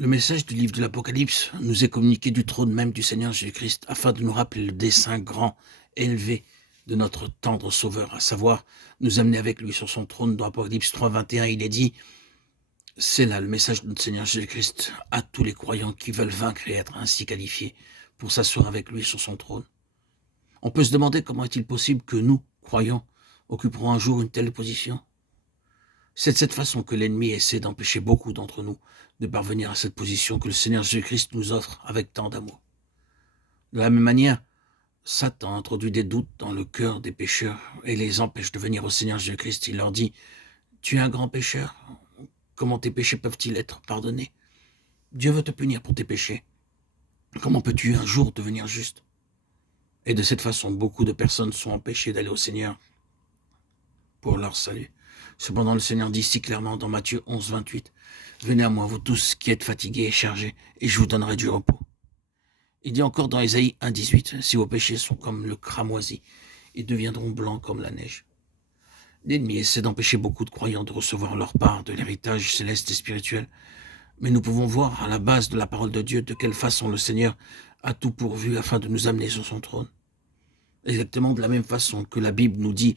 Le message du livre de l'Apocalypse nous est communiqué du trône même du Seigneur Jésus-Christ afin de nous rappeler le dessein grand, élevé de notre tendre Sauveur, à savoir nous amener avec lui sur son trône. Dans Apocalypse 3, 21, il est dit, c'est là le message de notre Seigneur Jésus-Christ à tous les croyants qui veulent vaincre et être ainsi qualifiés pour s'asseoir avec lui sur son trône. On peut se demander comment est-il possible que nous, croyants, occuperons un jour une telle position. C'est de cette façon que l'ennemi essaie d'empêcher beaucoup d'entre nous de parvenir à cette position que le Seigneur Jésus-Christ nous offre avec tant d'amour. De la même manière, Satan introduit des doutes dans le cœur des pécheurs et les empêche de venir au Seigneur Jésus-Christ. Il leur dit, « Tu es un grand pécheur, comment tes péchés peuvent-ils être pardonnés? Dieu veut te punir pour tes péchés. Comment peux-tu un jour devenir juste ?» Et de cette façon, beaucoup de personnes sont empêchées d'aller au Seigneur pour leur salut. Cependant, le Seigneur dit si clairement dans Matthieu 11, 28, « Venez à moi, vous tous qui êtes fatigués et chargés, et je vous donnerai du repos. » Il dit encore dans Ésaïe 1, 18, « Si vos péchés sont comme le cramoisi, ils deviendront blancs comme la neige. » L'ennemi essaie d'empêcher beaucoup de croyants de recevoir leur part de l'héritage céleste et spirituel. Mais nous pouvons voir à la base de la parole de Dieu de quelle façon le Seigneur a tout pourvu afin de nous amener sur son trône. Exactement de la même façon que la Bible nous dit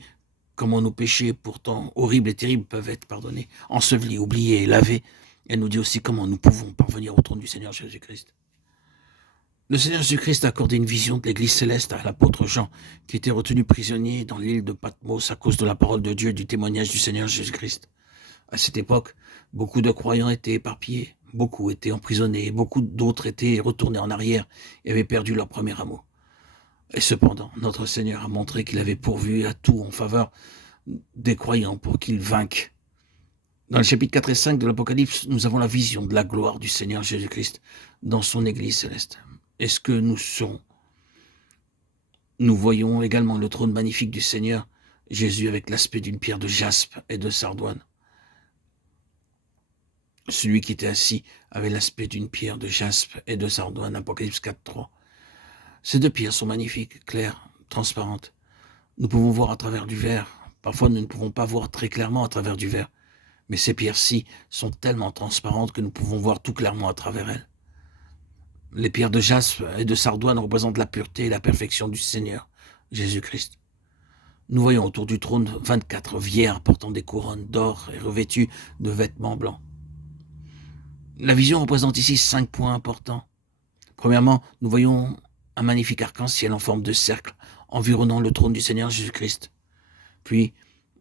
comment nos péchés, pourtant horribles et terribles, peuvent être pardonnés, ensevelis, oubliés et lavés. Elle nous dit aussi comment nous pouvons parvenir au trône du Seigneur Jésus-Christ. Le Seigneur Jésus-Christ a accordé une vision de l'Église céleste à l'apôtre Jean, qui était retenu prisonnier dans l'île de Patmos à cause de la parole de Dieu et du témoignage du Seigneur Jésus-Christ. À cette époque, beaucoup de croyants étaient éparpillés, beaucoup étaient emprisonnés, beaucoup d'autres étaient retournés en arrière et avaient perdu leur premier amour. Et cependant, notre Seigneur a montré qu'il avait pourvu à tout en faveur des croyants pour qu'ils vainquent. Dans le chapitre 4 et 5 de l'Apocalypse, nous avons la vision de la gloire du Seigneur Jésus-Christ dans son Église céleste. Est-ce que nous serons? Nous voyons également le trône magnifique du Seigneur Jésus avec l'aspect d'une pierre de jaspe et de sardoine. Celui qui était assis avait l'aspect d'une pierre de jaspe et de sardoine, Apocalypse 4, 3. Ces deux pierres sont magnifiques, claires, transparentes. Nous pouvons voir à travers du verre. Parfois, nous ne pouvons pas voir très clairement à travers du verre. Mais ces pierres-ci sont tellement transparentes que nous pouvons voir tout clairement à travers elles. Les pierres de jaspe et de sardoine représentent la pureté et la perfection du Seigneur, Jésus-Christ. Nous voyons autour du trône 24 vierges portant des couronnes d'or et revêtues de vêtements blancs. La vision représente ici 5 points importants. Premièrement, nous voyons un magnifique arc-en-ciel en forme de cercle environnant le trône du Seigneur Jésus-Christ. Puis,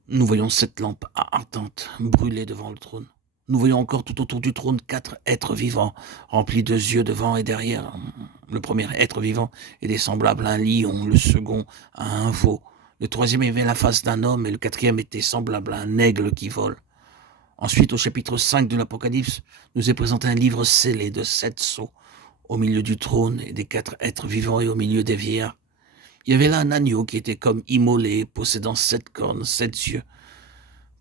nous voyons 7 lampes ardentes brûler devant le trône. Nous voyons encore tout autour du trône 4 êtres vivants, remplis de yeux devant et derrière. Le premier être vivant était semblable à un lion, le second à un veau. Le troisième avait la face d'un homme et le quatrième était semblable à un aigle qui vole. Ensuite, au chapitre 5 de l'Apocalypse, nous est présenté un livre scellé de 7 sceaux au milieu du trône et des 4 êtres vivants et au milieu des vieillards. Il y avait là un agneau qui était comme immolé, possédant 7 cornes, 7 yeux.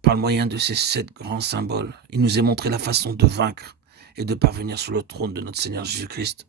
Par le moyen de ces 7 grands symboles, il nous est montré la façon de vaincre et de parvenir sur le trône de notre Seigneur Jésus-Christ.